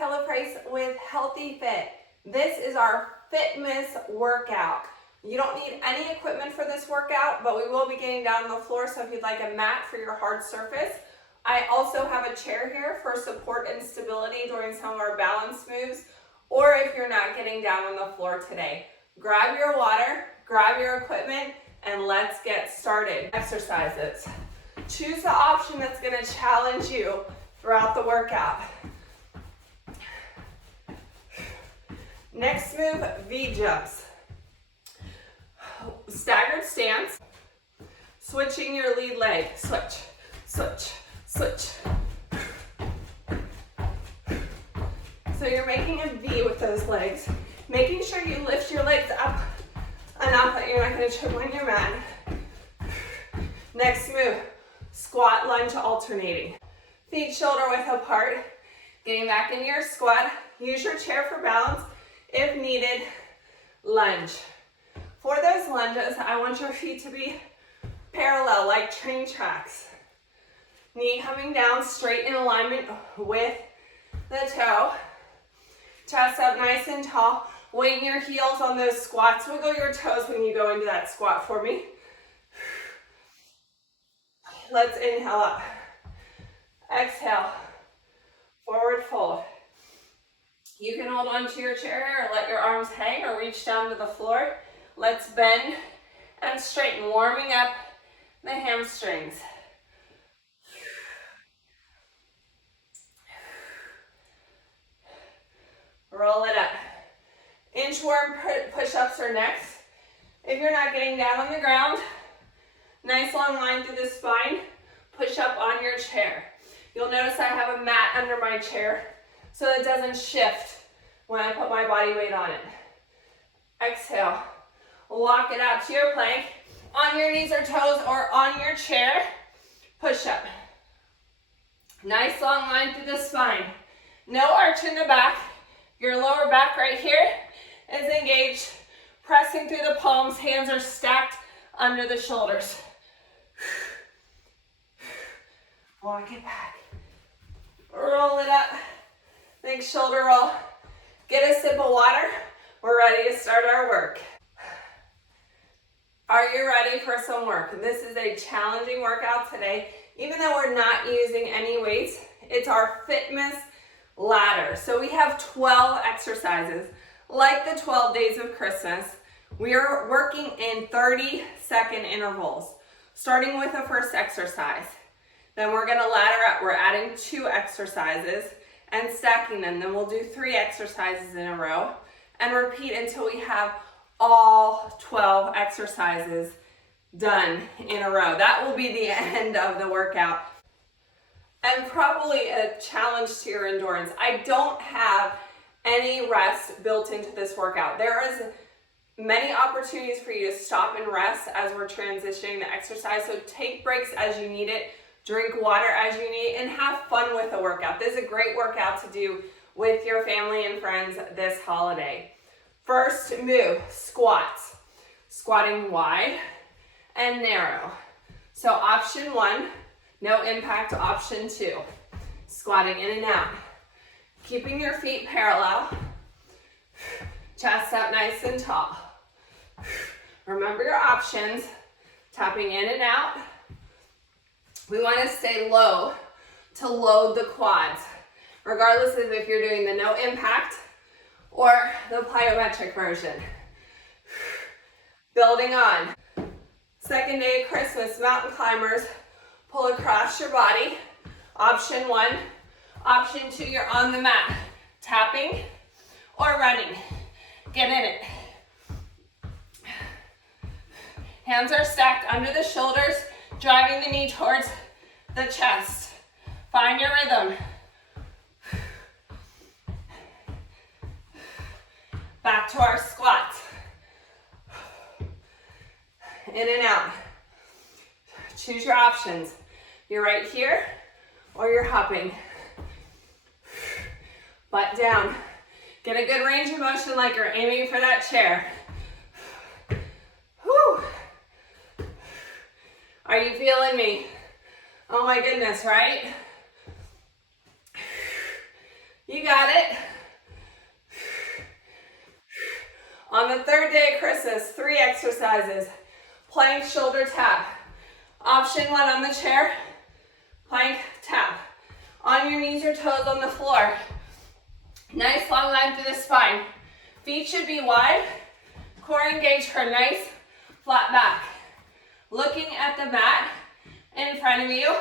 Kelly Price with Healthy Fit. This is our Fitmas workout. You don't need any equipment for this workout, but we will be getting down on the floor, so if you'd like a mat for your hard surface. I also have a chair here for support and stability during some of our balance moves, or if you're not getting down on the floor today. Grab your water, grab your equipment, and let's get started. Exercises. Choose the option that's going to challenge you throughout the workout. Next move, V-jumps. Staggered stance. Switching your lead leg. Switch, switch, switch. So you're making a V with those legs. Making sure you lift your legs up enough that you're not going to trip on your mat. Next move, squat, lunge, alternating. Feet shoulder width apart. Getting back into your squat. Use your chair for balance. If needed, lunge. For those lunges, I want your feet to be parallel like train tracks. Knee coming down straight in alignment with the toe. Chest up nice and tall. Weighting your heels on those squats. Wiggle your toes when you go into that squat for me. Let's inhale up. Exhale. Forward fold. You can hold on to your chair or let your arms hang or reach down to the floor. Let's bend and straighten, warming up the hamstrings. Roll it up. Inchworm push-ups are next. If you're not getting down on the ground, nice long line through the spine, push up on your chair. You'll notice I have a mat under my chair so it doesn't shift when I put my body weight on it. Exhale. Walk it out to your plank. On your knees or toes or on your chair, push up. Nice long line through the spine. No arch in the back. Your lower back right here is engaged. Pressing through the palms, hands are stacked under the shoulders. Walk it back. Roll it up. Big shoulder roll. Get a sip of water. We're ready to start our work. Are you ready for some work? This is a challenging workout today. Even though we're not using any weights, it's our Fitmas Ladder. So we have 12 exercises. Like the 12 days of Christmas, we are working in 30-second intervals, starting with the first exercise. Then we're gonna ladder up. We're adding 2 exercises and stacking them. Then we'll do 3 exercises in a row and repeat until we have all 12 exercises done in a row. That will be the end of the workout. And probably a challenge to your endurance. I don't have any rest built into this workout. There is many opportunities for you to stop and rest as we're transitioning the exercise. So take breaks as you need it. Drink water as you need, and have fun with the workout. This is a great workout to do with your family and friends this holiday. First move, squats. Squatting wide and narrow. So option 1, no impact. Option 2, squatting in and out. Keeping your feet parallel. Chest up nice and tall. Remember your options. Tapping in and out. We want to stay low to load the quads, regardless of if you're doing the no impact or the plyometric version. Building on. Second day of Christmas, mountain climbers, pull across your body. Option 1. Option 2, you're on the mat, tapping or running. Get in it. Hands are stacked under the shoulders, driving the knee towards the chest. Find your rhythm. Back to our squats. In and out. Choose your options. You're right here or you're hopping. Butt down. Get a good range of motion like you're aiming for that chair. Whew. Are you feeling me? Oh my goodness, right? You got it. On the third day of Christmas, 3 exercises. Plank, shoulder tap. Option 1 on the chair, plank, tap. On your knees or toes on the floor. Nice long line through the spine. Feet should be wide. Core engaged for a nice flat back. Looking at the mat in front of you.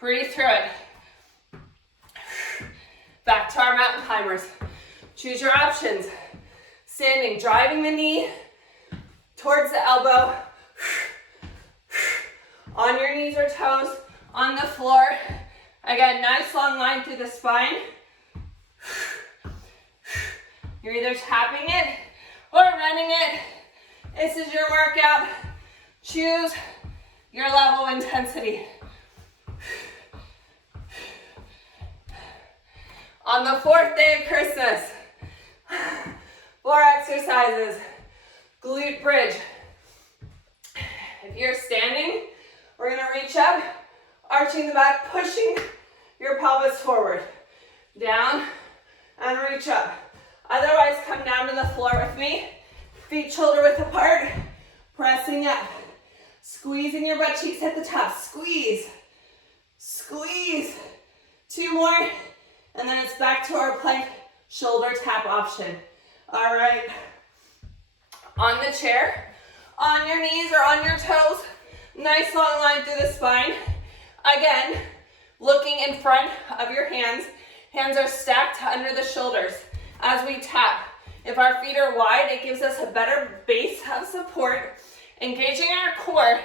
Breathe through it. Back to our mountain climbers. Choose your options. Standing, driving the knee towards the elbow. On your knees or toes, on the floor. Again, nice long line through the spine. You're either tapping it or running it. This is your workout. Choose your level of intensity. On the 4th day of Christmas, 4 exercises. Glute bridge. If you're standing, we're gonna reach up, arching the back, pushing your pelvis forward. Down and reach up. Otherwise, come down to the floor with me. Feet shoulder width apart, pressing up. Squeezing your butt cheeks at the top. Squeeze, squeeze. 2 more, and then it's back to our plank shoulder tap option. All right. On the chair, on your knees or on your toes. Nice long line through the spine. Again, looking in front of your hands. Hands are stacked under the shoulders as we tap. If our feet are wide, it gives us a better base of support, engaging our core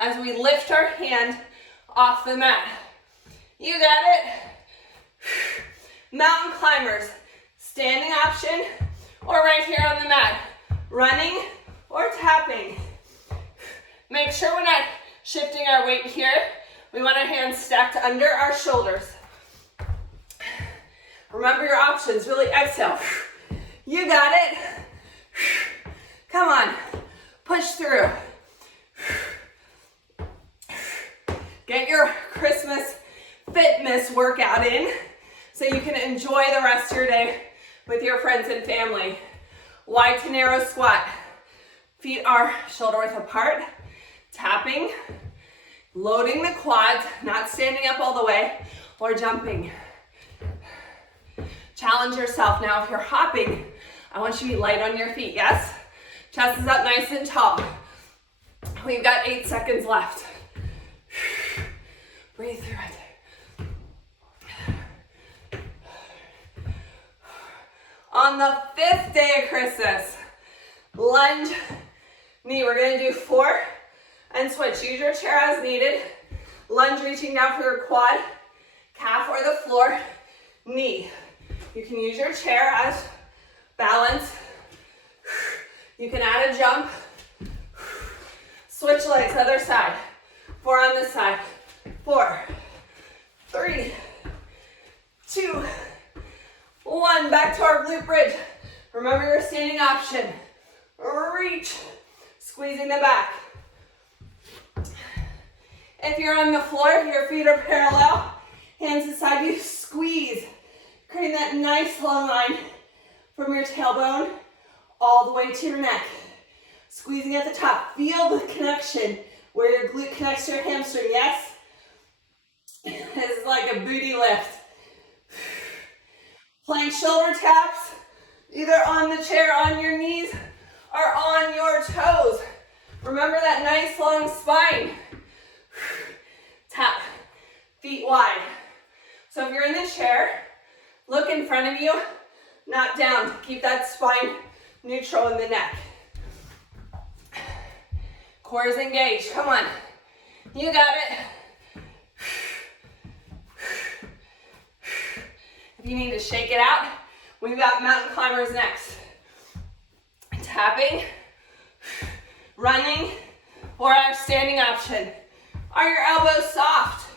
as we lift our hand off the mat. You got it. Mountain climbers, standing option, or right here on the mat, running or tapping. Make sure we're not shifting our weight here. We want our hands stacked under our shoulders. Remember your options, really exhale. You got it. Come on, push through. Get your Christmas Fitmas workout in so you can enjoy the rest of your day with your friends and family. Wide to narrow squat. Feet are shoulder width apart. Tapping, loading the quads, not standing up all the way or jumping. Challenge yourself. Now, if you're hopping, I want you to be light on your feet, yes? Chest is up nice and tall. We've got 8 seconds left. Breathe through it. On the 5th day of Christmas, lunge, knee. We're gonna do 4 and switch. Use your chair as needed. Lunge, reaching down for your quad, calf or the floor, knee. You can use your chair as balance. You can add a jump. Switch legs, other side. 4 on this side. 4, 3, 2, 1. Back to our glute bridge. Remember your standing option. Reach, squeezing the back. If you're on the floor, your feet are parallel, hands beside you, squeeze. Creating that nice long line from your tailbone all the way to your neck. Squeezing at the top. Feel the connection where your glute connects to your hamstring, yes? This is like a booty lift. Plank shoulder taps, either on the chair, on your knees, or on your toes. Remember that nice long spine. Tap, feet wide. So if you're in the chair, look in front of you, not down. Keep that spine neutral in the neck. Core is engaged, come on. You got it. If you need to shake it out, we've got mountain climbers next. Tapping, running, or our standing option. Are your elbows soft?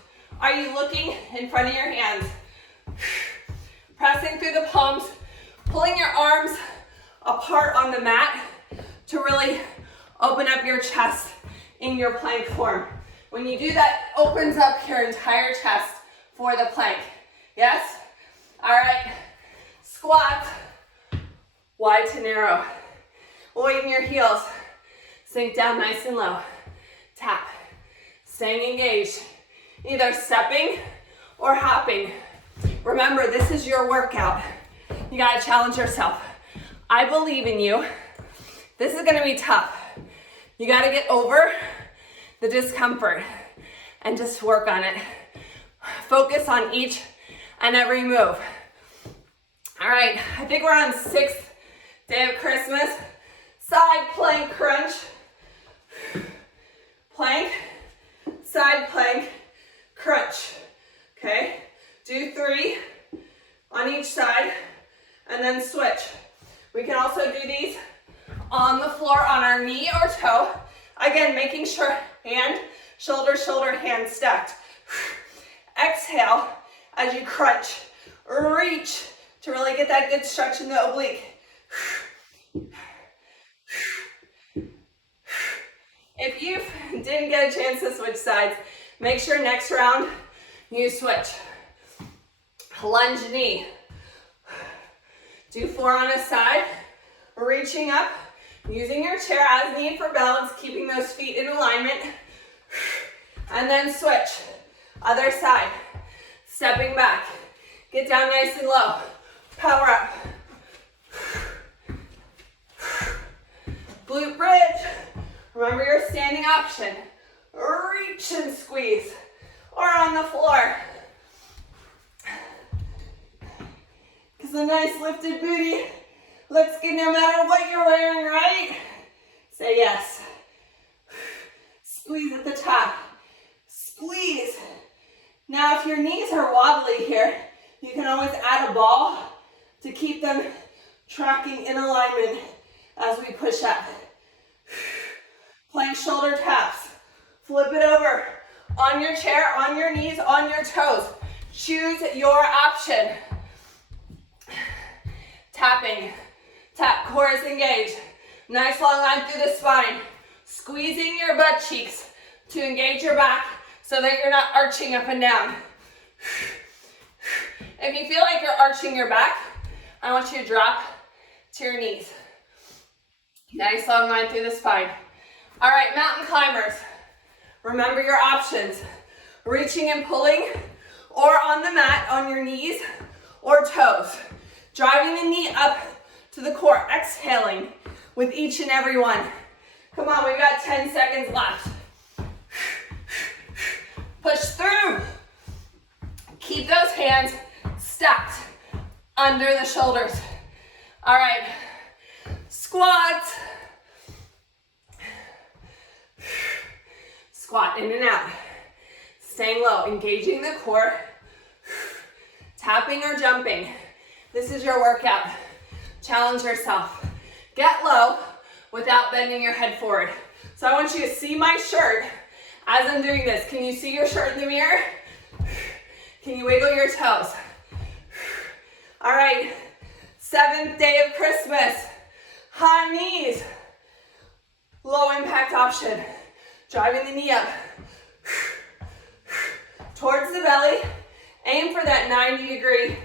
Are you looking in front of your hands? Pressing through the palms, pulling your arms apart on the mat to really open up your chest in your plank form. When you do that, it opens up your entire chest for the plank. Yes? All right. Squat, wide to narrow. Widen your heels. Sink down nice and low. Tap. Staying engaged. Either stepping or hopping. Remember, this is your workout. You gotta challenge yourself. I believe in you. This is gonna be tough. You gotta get over the discomfort and just work on it. Focus on each and every move. All right, I think we're on 6th day of Christmas. Side plank crunch. Plank, side plank, crunch. Okay, do 3 on each side and then switch. We can also do these on the floor on our knee or toe. Again, making sure hand, shoulder, shoulder, hand stacked. Exhale as you crunch. Reach to really get that good stretch in the oblique. If you didn't get a chance to switch sides, make sure next round you switch. Lunge knee. Do 4 on a side, reaching up, using your chair as needed for balance, keeping those feet in alignment. And then switch. Other side. Stepping back. Get down nice and low. Power up. Glute bridge. Remember your standing option. Reach and squeeze. Or on the floor. Because a nice lifted booty looks good no matter what you're wearing, right? Say yes. Squeeze at the top. Squeeze. Now if your knees are wobbly here, you can always add a ball to keep them tracking in alignment as we push up. Plank shoulder taps. Flip it over on your chair, on your knees, on your toes. Choose your option. Tapping. Tap, core is engaged. Nice long line through the spine. Squeezing your butt cheeks to engage your back so that you're not arching up and down. If you feel like you're arching your back, I want you to drop to your knees. Nice long line through the spine. All right, mountain climbers. Remember your options. Reaching and pulling, or on the mat on your knees or toes. Driving the knee up to the core, exhaling with each and every one. Come on, we've got 10 seconds left. Push through. Keep those hands stacked under the shoulders. All right, squats. Squat in and out. Staying low, engaging the core. Tapping or jumping. This is your workout. Challenge yourself. Get low without bending your head forward. So I want you to see my shirt as I'm doing this. Can you see your shirt in the mirror? Can you wiggle your toes? All right, 7th day of Christmas. High knees. Low impact option. Driving the knee up. Towards the belly. Aim for that 90-degree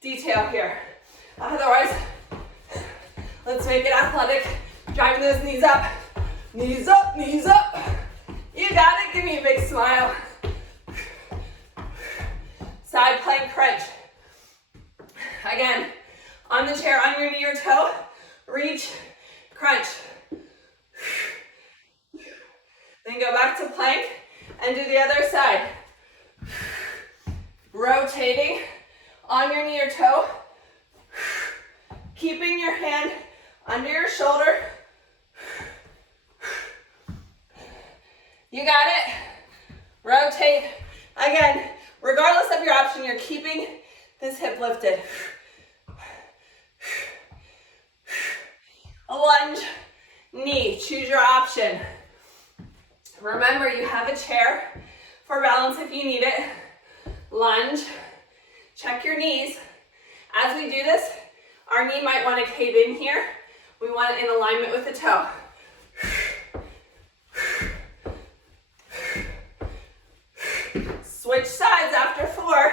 detail here. Otherwise, let's make it athletic. Driving those knees up. Knees up, knees up. You got it. Give me a big smile. Side plank crunch. Again, on the chair, on your knee or toe. Reach, crunch. Then go back to plank and do the other side. Rotating on your knee or toe. Keeping your hand under your shoulder. You got it. Rotate. Again, regardless of your option, you're keeping this hip lifted. A lunge, knee, choose your option. Remember, you have a chair for balance if you need it. Lunge, check your knees. As we do this, our knee might want to cave in here. We want it in alignment with the toe. sides after 4.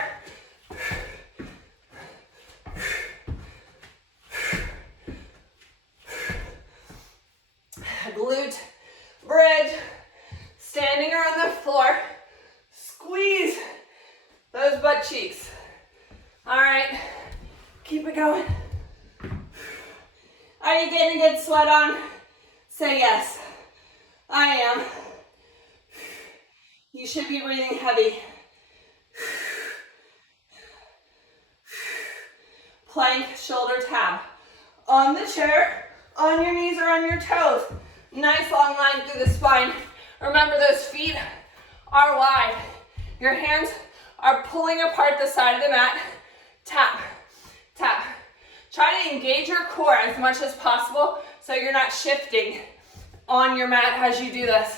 Glute bridge, standing or on the floor. Squeeze those butt cheeks. All right, keep it going. Are you getting a good sweat on? Say yes. I am. You should be breathing heavy. Plank, shoulder tap. On the chair, on your knees or on your toes. Nice long line through the spine. Remember, those feet are wide. Your hands are pulling apart the side of the mat. Tap, tap. Try to engage your core as much as possible so you're not shifting on your mat as you do this.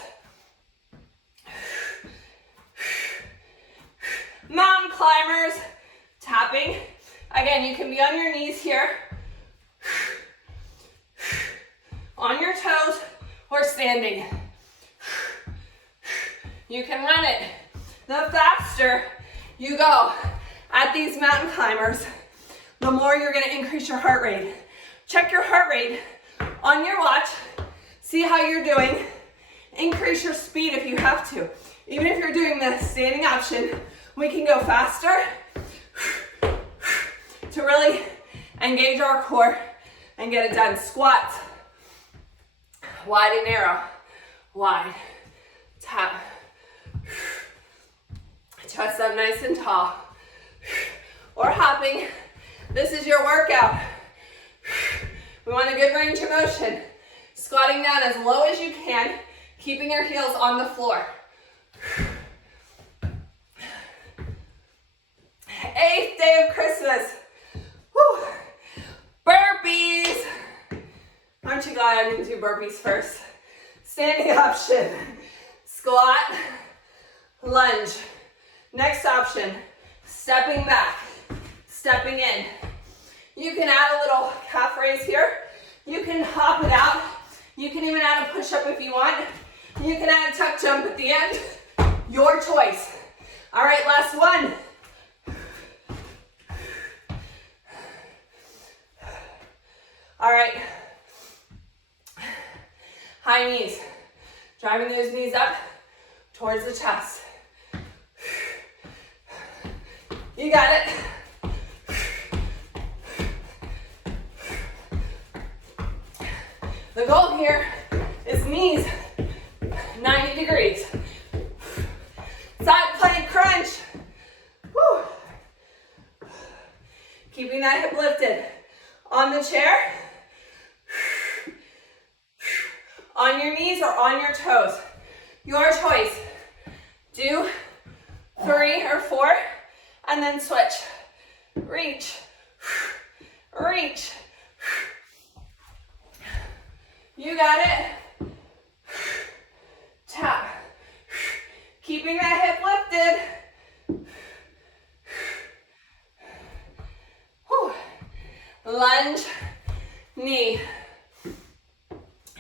Mountain climbers, tapping. Again, you can be on your knees here, on your toes, or standing. You can run it. The faster you go at these mountain climbers, the more you're going to increase your heart rate. Check your heart rate on your watch. See how you're doing. Increase your speed if you have to. Even if you're doing the standing option, we can go faster to really engage our core and get it done. Squats. Wide and narrow. Wide. Tap. Chest up nice and tall. Or hopping. This is your workout. We want a good range of motion. Squatting down as low as you can, keeping your heels on the floor. 8th day of Christmas. Whew. Burpees. Aren't you glad I didn't do burpees first? Standing option. Squat, lunge. Next option, stepping back, stepping in. You can add a little calf raise here. You can hop it out. You can even add a push-up if you want. You can add a tuck jump at the end. Your choice. All right, last one. All right. High knees. Driving those knees up towards the chest. You got it. The goal here is knees 90 degrees. Side plank crunch. Woo. Keeping that hip lifted. On the chair. On your knees or on your toes. Your choice. Do 3 or 4 and then switch. Reach. Reach. You got it. Tap. Keeping that hip lifted. Whew. Lunge, knee.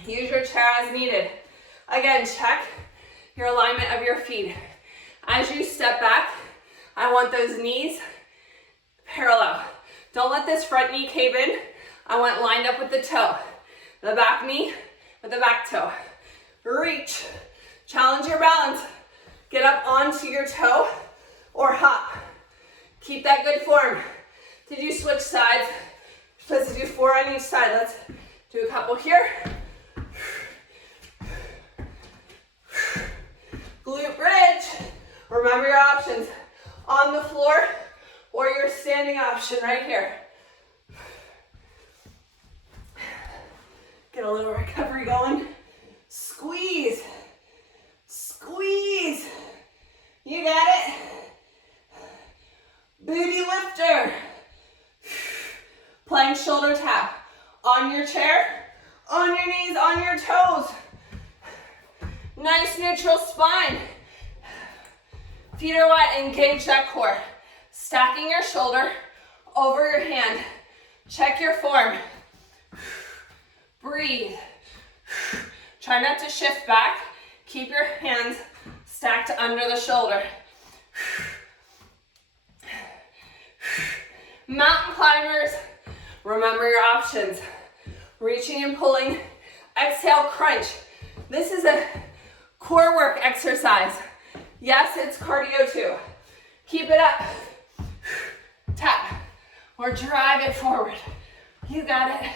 Use your chair as needed. Again, check your alignment of your feet. As you step back, I want those knees parallel. Don't let this front knee cave in. I want it lined up with the toe. The back knee with the back toe. Reach. Challenge your balance. Get up onto your toe or hop. Keep that good form. Did you switch sides? You're supposed to do 4 on each side. Let's do a couple here. Glute bridge. Remember your options. On the floor or your standing option right here. Get a little recovery going. Squeeze. Squeeze. You got it. Booty lifter. Plank shoulder tap. On your chair, on your knees, on your toes. Nice neutral spine. Feet are wide, engage that core. Stacking your shoulder over your hand. Check your form. Breathe. Try not to shift back. Keep your hands stacked under the shoulder. Mountain climbers, remember your options. Reaching and pulling, exhale, crunch. This is a core work exercise. Yes, it's cardio too. Keep it up. Tap or drive it forward. You got it.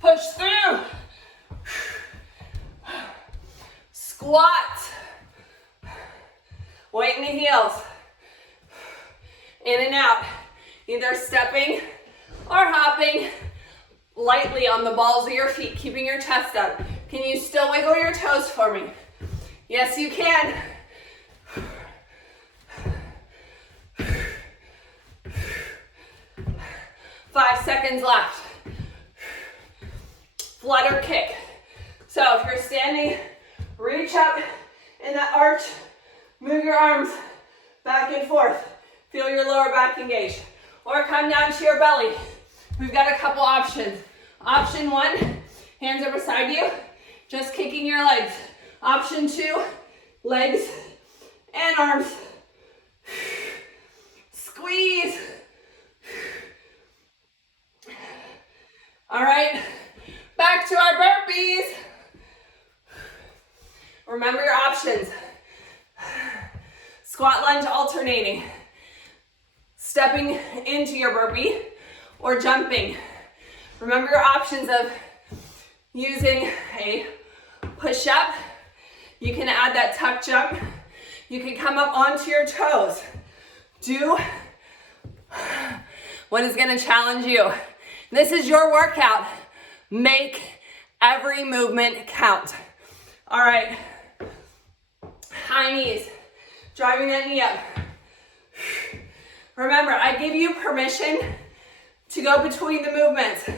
Push through. Squat. Weight in the heels. In and out. Either stepping or hopping lightly on the balls of your feet, keeping your chest up. Can you still wiggle your toes for me? Yes, you can. 5 seconds left. Flutter kick. So if you're standing, reach up in that arch, move your arms back and forth. Feel your lower back engaged. Or come down to your belly. We've got a couple options. Option 1, hands are beside you, just kicking your legs. Option 2, legs and arms. Squeeze. All right, back to our burpees. Remember your options. Squat lunge alternating. Stepping into your burpee or jumping. Remember your options of using a push-up. You can add that tuck jump. You can come up onto your toes. Do what is going to challenge you. This is your workout. Make every movement count. All right. High knees. Driving that knee up. Remember, I give you permission to go between the movements.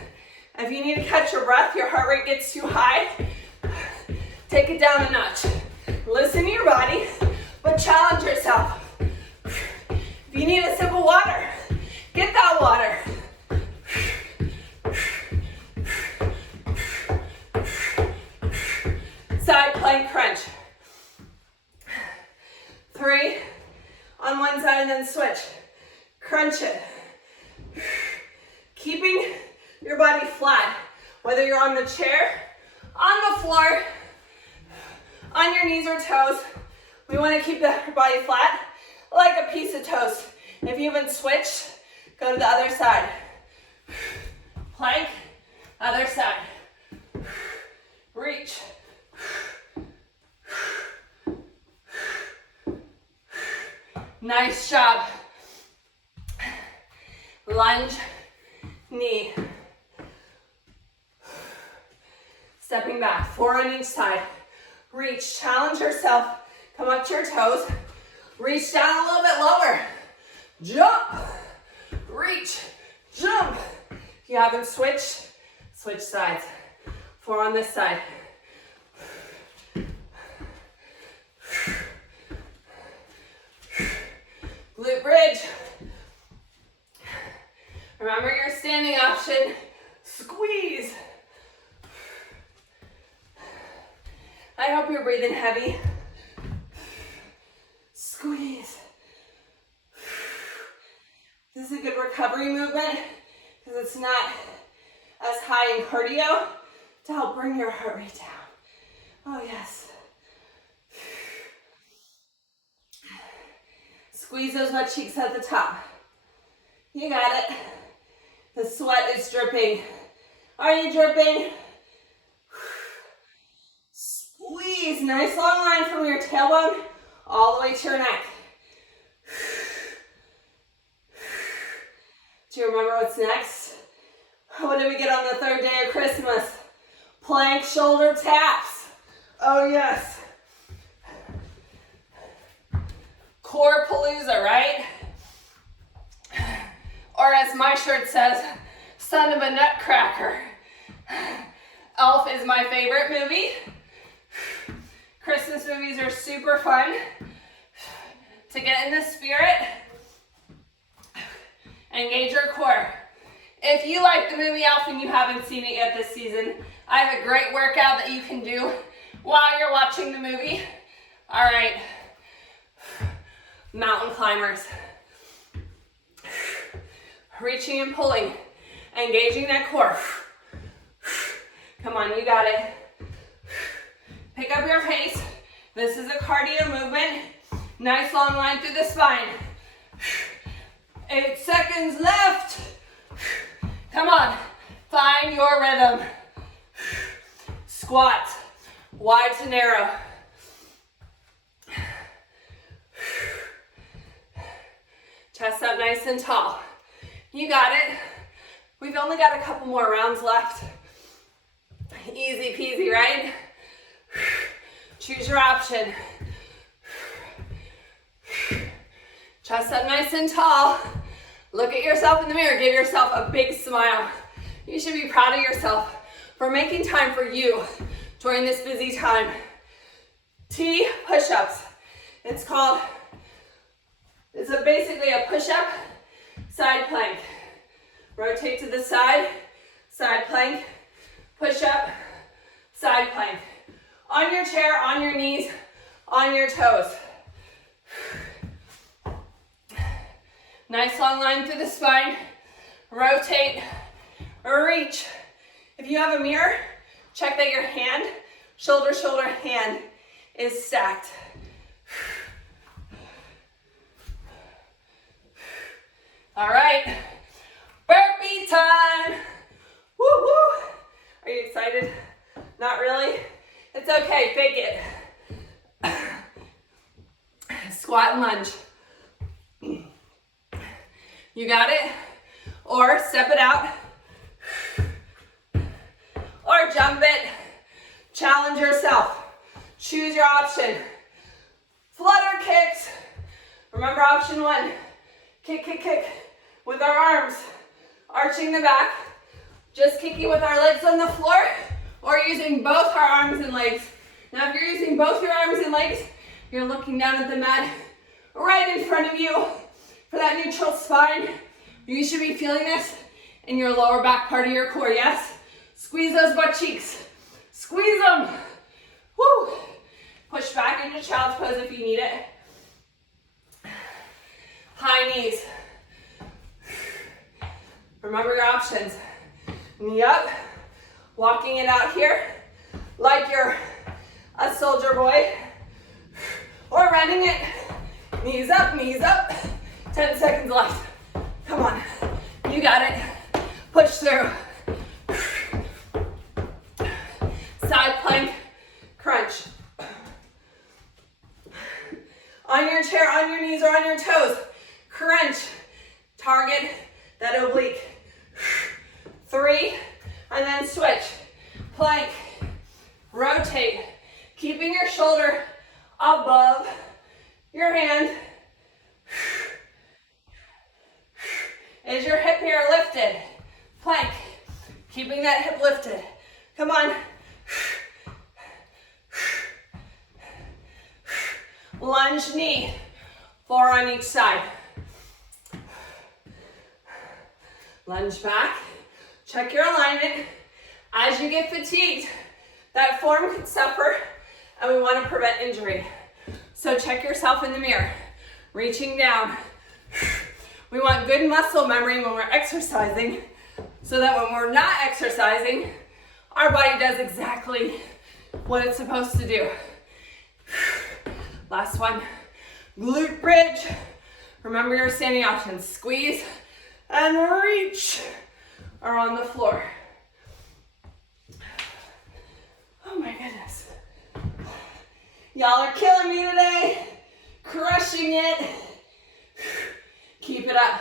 If you need to catch your breath, your heart rate gets too high, take it down a notch. Listen to your body, but challenge yourself. If you need a sip of water, get that water. Side plank crunch. 3 on one side and then switch. Crunch it. Keeping your body flat, whether you're on the chair, on the floor, on your knees or toes. We want to keep the body flat like a piece of toast. If you haven't switched, go to the other side. Plank, other side. Reach. Nice job. Lunge, knee. Stepping back, 4 on each side. Reach, challenge yourself. Come up to your toes. Reach down a little bit lower. Jump, reach, jump. If you haven't switched, switch sides. 4 on this side. Glute bridge. Remember your standing option. Squeeze. I hope you're breathing heavy. Squeeze. This is a good recovery movement because it's not as high in cardio to help bring your heart rate down. Oh yes. Squeeze those butt cheeks at the top. You got it. The sweat is dripping. Are you dripping? Squeeze. Nice long line from your tailbone all the way to your neck. Do you remember what's next? What did we get on the 3rd day of Christmas? Plank shoulder taps. Oh yes. Core palooza, right? Or as my shirt says, son of a nutcracker. Elf is my favorite movie. Christmas movies are super fun to get in the spirit. Engage your core. If you like the movie Elf and you haven't seen it yet this season, I have a great workout that you can do while you're watching the movie. All right, mountain climbers. Reaching and pulling, engaging that core. Come on, you got it. Pick up your pace. This is a cardio movement. Nice long line through the spine. 8 seconds left. Come on, find your rhythm. Squats, wide to narrow. Chest up nice and tall. You got it. We've only got a couple more rounds left. Easy peasy, right? Choose your option. Chest up nice and tall. Look at yourself in the mirror. Give yourself a big smile. You should be proud of yourself for making time for you during this busy time. T push-ups. It's basically a push-up, side plank. Rotate to the side, side plank, push-up, side plank. On your chair, on your knees, on your toes. Nice long line through the spine. Rotate, reach. If you have a mirror, check that your hand, shoulder, shoulder, hand is stacked. All right, burpee time. Woo woo. Are you excited? Not really? It's okay, fake it. Squat and lunge. You got it? Or step it out. Or jump it. Challenge yourself. Choose your option. Flutter kicks. Remember option 1. Kick, kick, kick with our arms. Arching the back. Just kicking with our legs on the floor or using both our arms and legs. Now if you're using both your arms and legs, you're looking down at the mat right in front of you for that neutral spine. You should be feeling this in your lower back part of your core, yes? Squeeze those butt cheeks. Squeeze them. Woo. Push back into child's pose if you need it. High knees. Remember your options. Knee up, walking it out here like you're a soldier boy, or running it. Knees up, 10 seconds left. Come on, you got it. Push through. Side plank, crunch. On your chair, on your knees, or on your toes, crunch. Target that oblique. 3, and then switch. Plank, rotate, keeping your shoulder above your hand. Is your hip here lifted? Plank, keeping that hip lifted. Come on. Lunge knee, 4 on each side. Lunge back. Check your alignment. As you get fatigued, that form could suffer, and we want to prevent injury. So check yourself in the mirror. Reaching down. We want good muscle memory when we're exercising, so that when we're not exercising, our body does exactly what it's supposed to do. Last one. Glute bridge. Remember your standing options. Squeeze and reach. Are on the floor. Oh my goodness. Y'all are killing me today. Crushing it. Keep it up.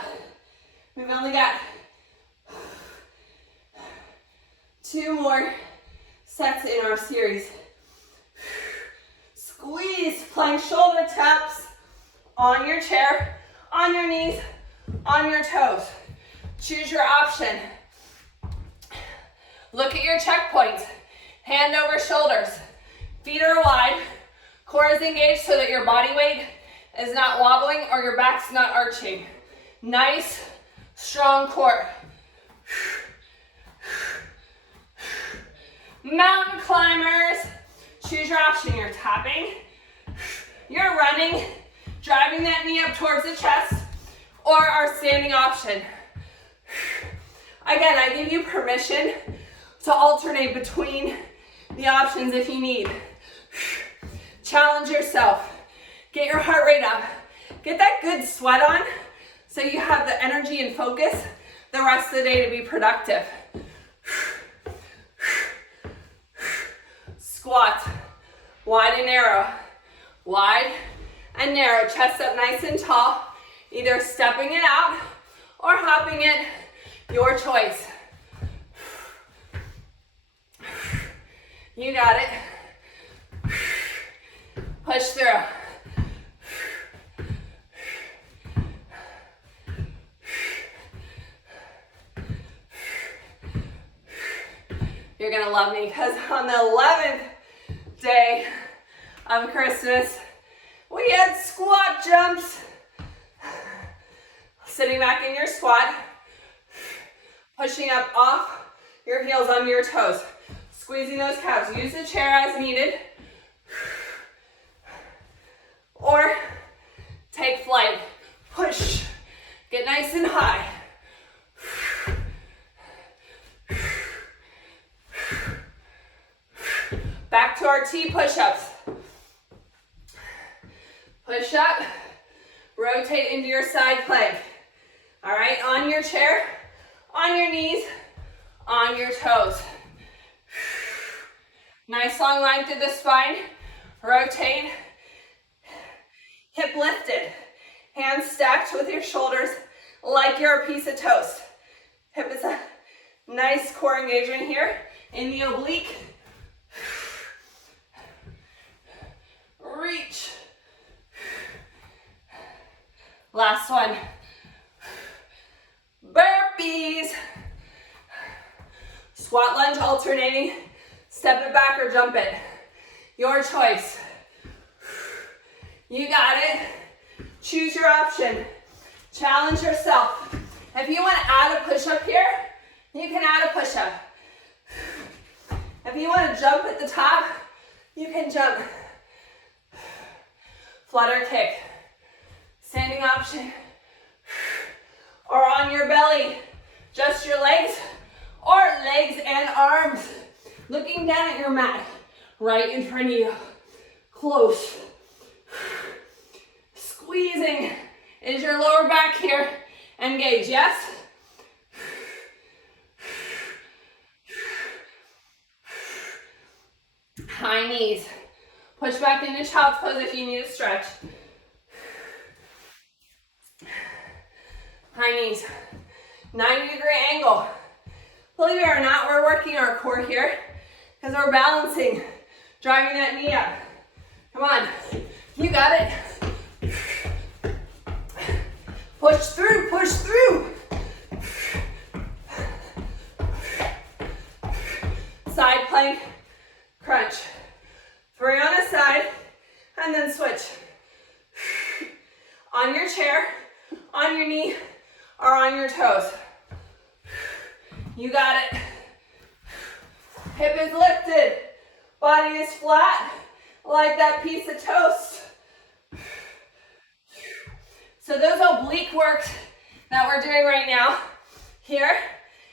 We've only got 2 more sets in our series. Squeeze, plank shoulder taps on your chair, on your knees, on your toes. Choose your option. Look at your checkpoints. Hand over shoulders. Feet are wide. Core is engaged so that your body weight is not wobbling or your back's not arching. Nice, strong core. Mountain climbers. Choose your option. You're tapping, you're running, driving that knee up towards the chest, or our standing option. Again, I give you permission to alternate between the options if you need. Challenge yourself. Get your heart rate up. Get that good sweat on so you have the energy and focus the rest of the day to be productive. Squat. Wide and narrow. Wide and narrow. Chest up nice and tall. Either stepping it out or hopping it. Your choice. You got it. Push through. You're gonna love me because on the 11th day of Christmas, we had squat jumps. Sitting back in your squat, pushing up off your heels onto your toes, squeezing those calves. Use the chair as needed, or take flight. Push, get nice and high. Back to our T push-ups. Push up, rotate into your side plank. All right, on your chair, on your knees, on your toes. Nice long line through the spine. Rotate. Hip lifted. Hands stacked with your shoulders like you're a piece of toast. Hip is a nice core engagement here in the oblique. Reach. Last one. Burpees. Squat lunge alternating. Step it back or jump it. Your choice. You got it. Choose your option. Challenge yourself. If you want to add a push-up here, you can add a push-up. If you want to jump at the top, you can jump. Flutter kick. Standing option. Or on your belly. Just your legs or legs and arms. Looking down at your mat. Right in front of you. Close. Squeezing. Is your lower back here engaged? Yes? High knees. Push back into child's pose if you need a stretch. High knees. 90-degree angle. Believe it or not, we're working our core here because we're balancing, driving that knee up. Come on. You got it. Push through, push through. Side plank, crunch. 3 on a side, and then switch. On your chair, on your knee, or on your toes. You got it. Hip is lifted. Body is flat, like that piece of toast. So those oblique works that we're doing right now, here,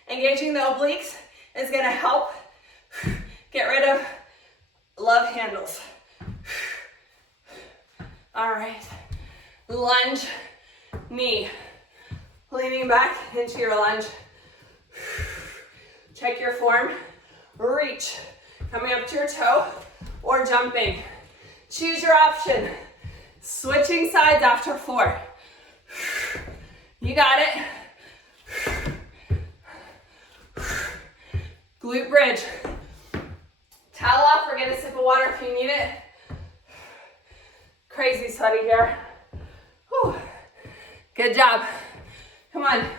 engaging the obliques is gonna help get rid of love handles. All right, lunge, knee. Leaning back into your lunge. Check your form. Reach. Coming up to your toe or jumping. Choose your option. Switching sides after 4. You got it. Glute bridge. Towel off or get a sip of water if you need it. Crazy sweaty here. Whew. Good job. Come on.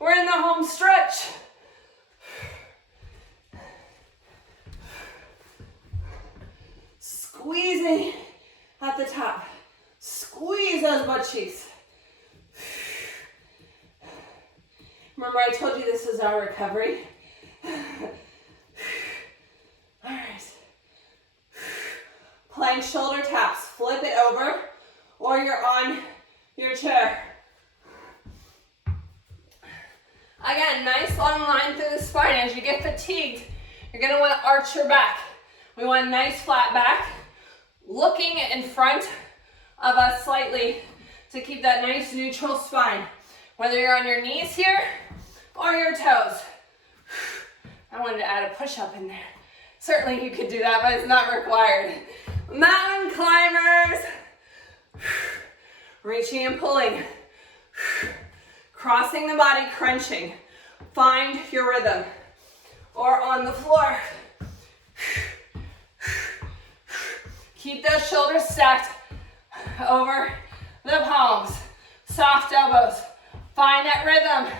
We're in the home stretch. Squeezing at the top. Squeeze those butt cheeks. Remember I told you this is our recovery. All right. Plank shoulder taps. Flip it over, or you're on your chair. Again, nice long line through the spine. As you get fatigued, you're gonna want to arch your back. We want a nice flat back, looking in front of us slightly to keep that nice neutral spine. Whether you're on your knees here or your toes. I wanted to add a push-up in there. Certainly you could do that, but it's not required. Mountain climbers. Reaching and pulling. Crossing the body, crunching. Find your rhythm. Or on the floor. Keep those shoulders stacked over the palms. Soft elbows. Find that rhythm.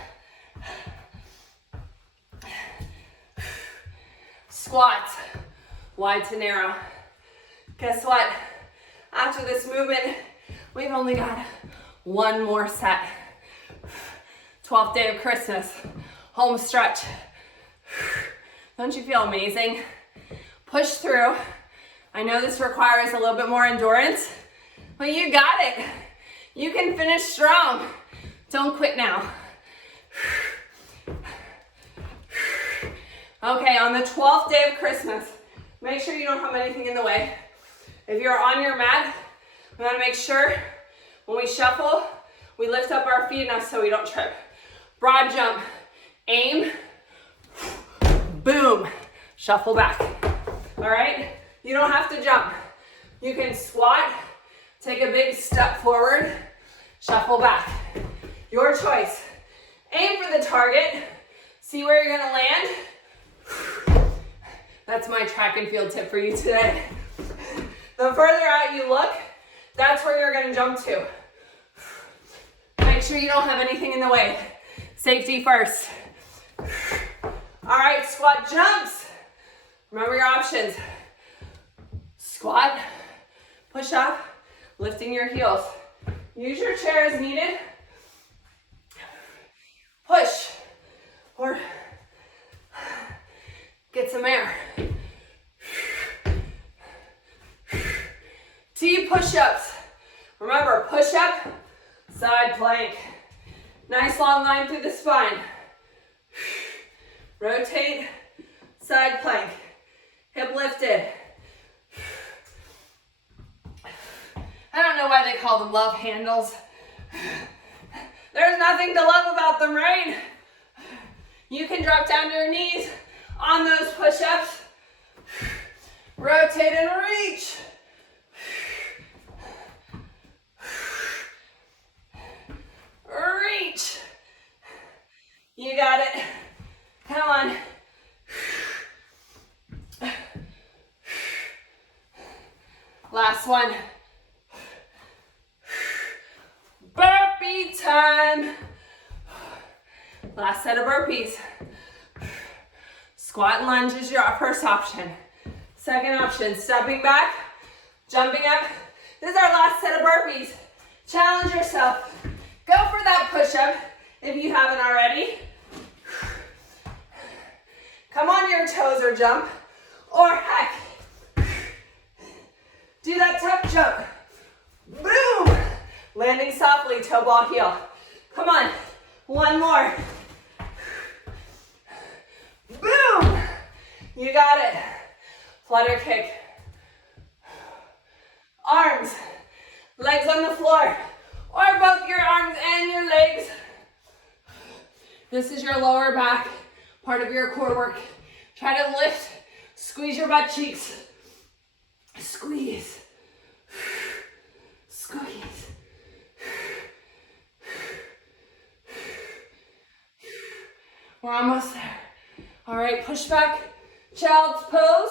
Squats. Wide to narrow. Guess what? After this movement, we've only got one more set. 12th day of Christmas. Home stretch. Don't you feel amazing? Push through. I know this requires a little bit more endurance, but you got it. You can finish strong. Don't quit now. Okay, on the 12th day of Christmas, make sure you don't have anything in the way. If you're on your mat, we want to make sure when we shuffle, we lift up our feet enough so we don't trip. Broad jump, aim, boom, shuffle back. All right? You don't have to jump. You can squat, take a big step forward, shuffle back. Your choice. Aim for the target. See where you're gonna land. That's my track and field tip for you today. The further out you look, that's where you're gonna jump to. Make sure you don't have anything in the way. Safety first. All right, squat jumps. Remember your options. Squat, push up, lifting your heels. Use your chair as needed. Push, or get some air. T push-ups. Remember, push up, side plank. Nice long line through the spine. Rotate, side plank. Hip lifted. I don't know why they call them love handles. There's nothing to love about them, right? You can drop down to your knees on those push-ups. Rotate and reach. Reach. You got it. Come on. Last one. Burpee time. Last set of burpees. Squat and lunge is your first option. Second option, stepping back, jumping up. This is our last set of burpees. Challenge yourself. Go for that push-up if you haven't already. Come on your toes or jump. Or heck, do that tough jump. Boom! Landing softly, toe ball heel. Come on, one more. Boom! You got it. Flutter kick. Arms, legs on the floor, or both your arms and your legs. This is your lower back, part of your core work. Try to lift, squeeze your butt cheeks. Squeeze. Squeeze. We're almost there. All right, push back, child's pose.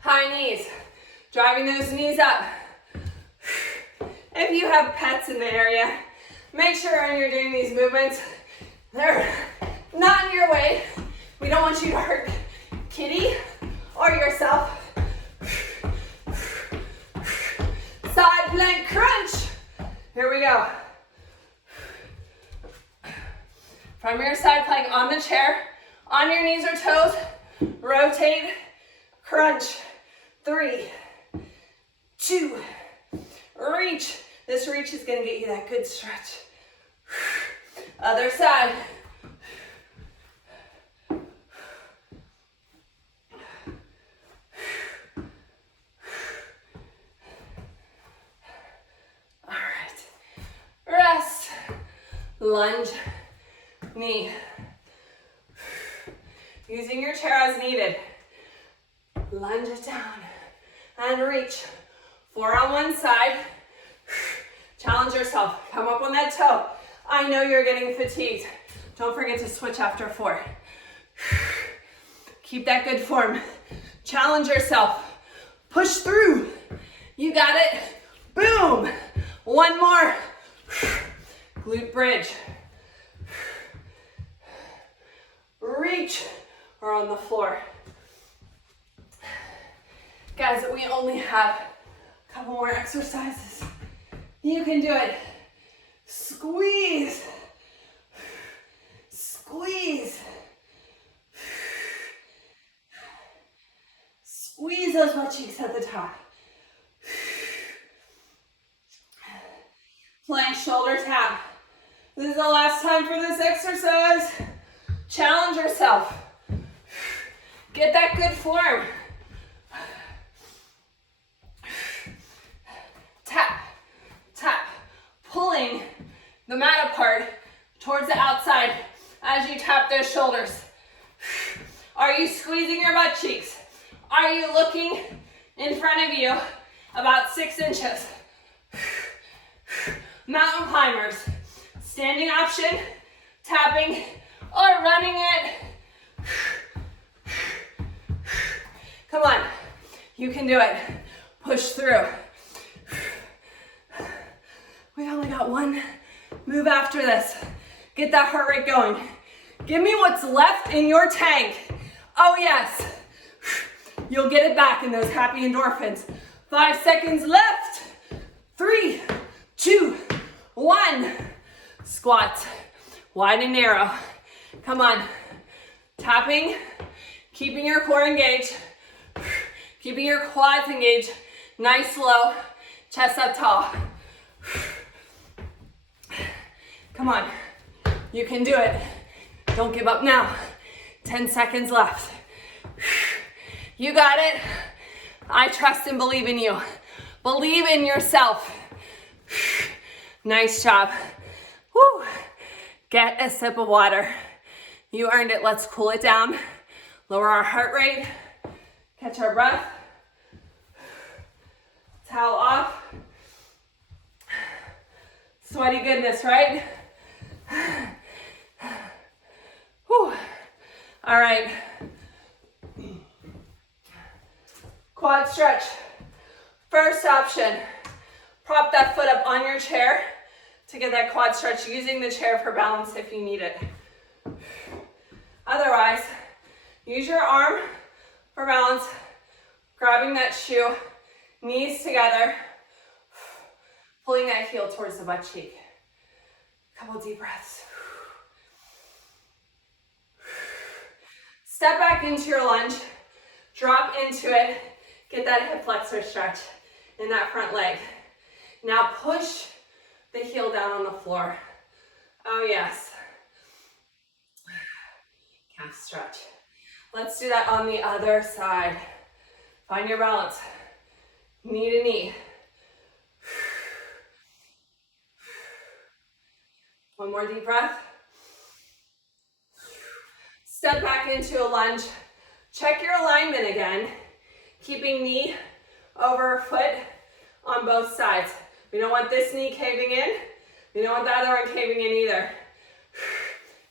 High knees, driving those knees up. If you have pets in the area, make sure when you're doing these movements, they're not in your way. We don't want you to hurt kitty or yourself. Side plank crunch. Here we go. from your side plank on the chair, on your knees or toes, rotate, crunch. 3, 2, reach. This reach is gonna get you that good stretch. Other side. All right, rest, lunge, knee. Using your chair as needed. Lunge it down and reach. 4 on one side. Challenge yourself. Come up on that toe. I know you're getting fatigued. Don't forget to switch after 4. Keep that good form. Challenge yourself. Push through. You got it. Boom. 1 more. Glute bridge. Reach. Or on the floor. Guys, we only have a couple more exercises. You can do it. Squeeze. Squeeze. Squeeze those butt cheeks at the top. Plank shoulder tap. This is the last time for this exercise. Challenge yourself. Get that good form. Tap, tap, pulling the mat apart towards the outside as you tap those shoulders. Are you squeezing your butt cheeks? Are you looking in front of you about 6 inches? Mountain climbers, standing option, tapping, or running it. Come on, you can do it. Push through. We only got 1 move after this. Get that heart rate going. Give me what's left in your tank. Oh yes. You'll get it back in those happy endorphins. 5 seconds left. 3, 2, 1. Squats. Wide and narrow. Come on. Tapping. Keeping your core engaged. Keeping your quads engaged. Nice low. Chest up tall. Come on. You can do it. Don't give up now. 10 seconds left. You got it. I trust and believe in you. Believe in yourself. Nice job. Woo. Get a sip of water. You earned it. Let's cool it down. Lower our heart rate. Catch our breath. Towel off. Sweaty goodness, right? Whew. All right. Quad stretch. First option, prop that foot up on your chair to get that quad stretch, using the chair for balance if you need it. Otherwise, use your arm for balance, grabbing that shoe, knees together, pulling that heel towards the butt cheek. Couple deep breaths. Step back into your lunge, drop into it, get that hip flexor stretch in that front leg. Now push the heel down on the floor. Oh yes. Calf stretch. Let's do that on the other side. Find your balance. Knee to knee. 1 more deep breath. Step back into a lunge. Check your alignment again. Keeping knee over foot on both sides. We don't want this knee caving in. We don't want the other one caving in either.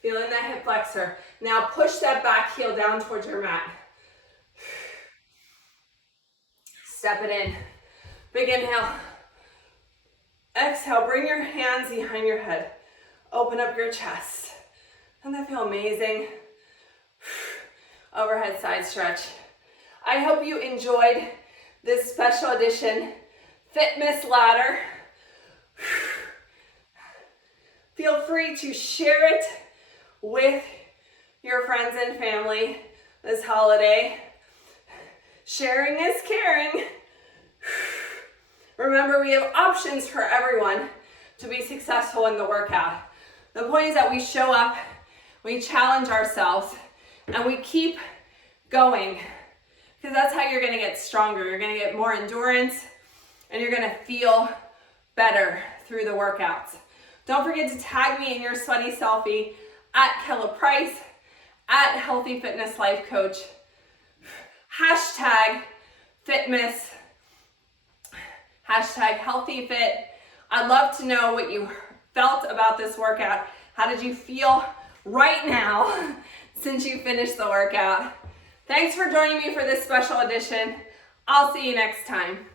Feeling that hip flexor. Now push that back heel down towards your mat. Step it in. Big inhale. Exhale, bring your hands behind your head. Open up your chest. Doesn't that feel amazing? Overhead side stretch. I hope you enjoyed this special edition Fitmas Ladder. Feel free to share it with your friends and family this holiday. Sharing is caring. Remember, we have options for everyone to be successful in the workout. The point is that we show up, we challenge ourselves, and we keep going, because that's how you're gonna get stronger. You're gonna get more endurance, and you're gonna feel better through the workouts. Don't forget to tag me in your sweaty selfie at Kella Price, at Healthy Fitness Life Coach, hashtag Fitmas, hashtag Healthy Fit. I'd love to know what you felt about this workout. How did you feel right now since you finished the workout? Thanks for joining me for this special edition. I'll see you next time.